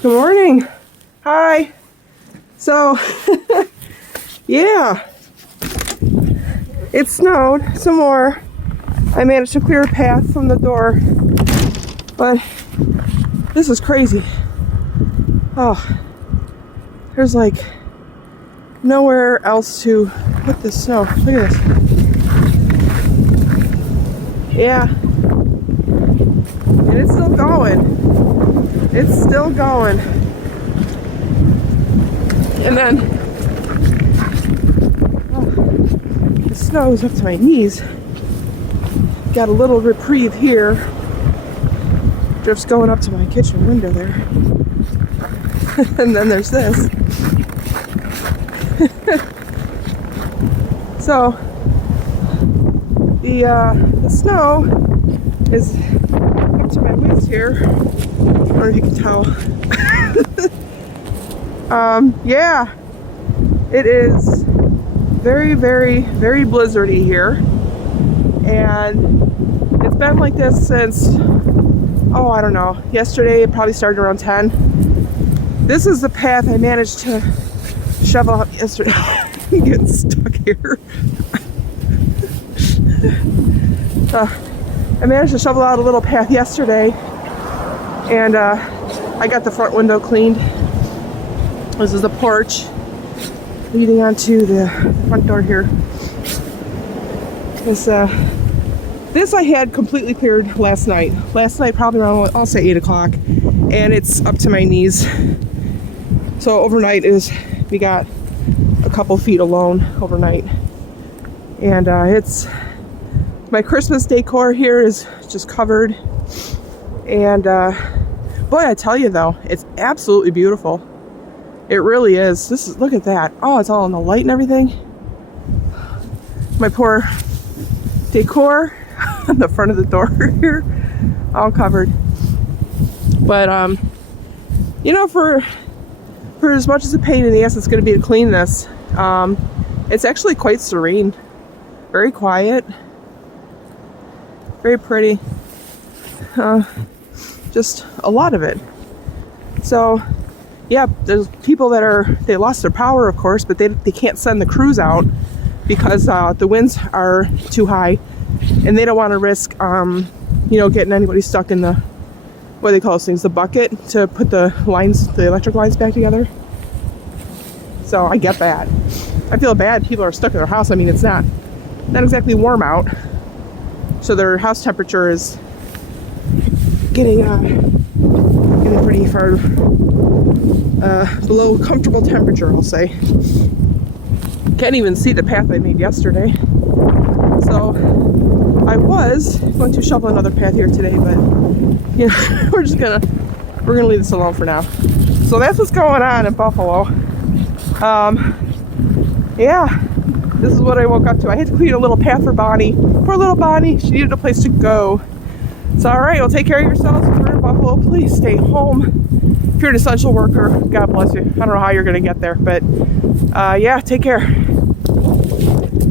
Good morning. Hi. So, yeah, it snowed some more. I managed to clear a path from the door, but this is crazy. Oh, there's like nowhere else to put this snow. Look at this. Yeah, and it's still going. It's still going. And then the snow is up to my knees. Got a little reprieve here. Drifts going up to my kitchen window there. And then there's this. So the snow is up to my waist here. I don't know if you can tell. Yeah, it is very, very, very blizzardy here, and it's been like this since, oh, I don't know, yesterday. It probably started around 10. This is the path I managed to shovel out yesterday. I'm getting stuck here. I managed to shovel out a little path yesterday, and I got the front window cleaned. This is the porch leading onto the front door here. This I had completely cleared last night. Last night, probably around, I'll say 8 o'clock, and it's up to my knees. So overnight we got a couple feet alone overnight, and it's my Christmas decor here is just covered, and boy, I tell you though, it's absolutely beautiful. It really is. Look at that. Oh, it's all in the light and everything. My poor decor on the front of the door here, all covered. But you know, for as much as a pain in the ass it's going to be to clean this, it's actually quite serene, very quiet, very pretty. Just a lot of it. So yeah, there's people that they lost their power, of course, but they can't send the crews out because the winds are too high, and they don't want to risk, getting anybody stuck in the, what do they call those things, the bucket to put the electric lines back together. So I get that. I feel bad. People are stuck in their house. I mean, it's not exactly warm out, so their house temperature is getting pretty far below comfortable temperature, I'll say. Can't even see the path I made yesterday. So I was going to shovel another path here today, but we're gonna leave this alone for now. So that's what's going on in Buffalo. Yeah, this is what I woke up to. I had to clean a little path for Bonnie. Poor little Bonnie, she needed a place to go. So all right, well, take care of yourselves. If you're in Buffalo, please stay home. If you're an essential worker, God bless you. I don't know how you're gonna get there, but yeah, take care.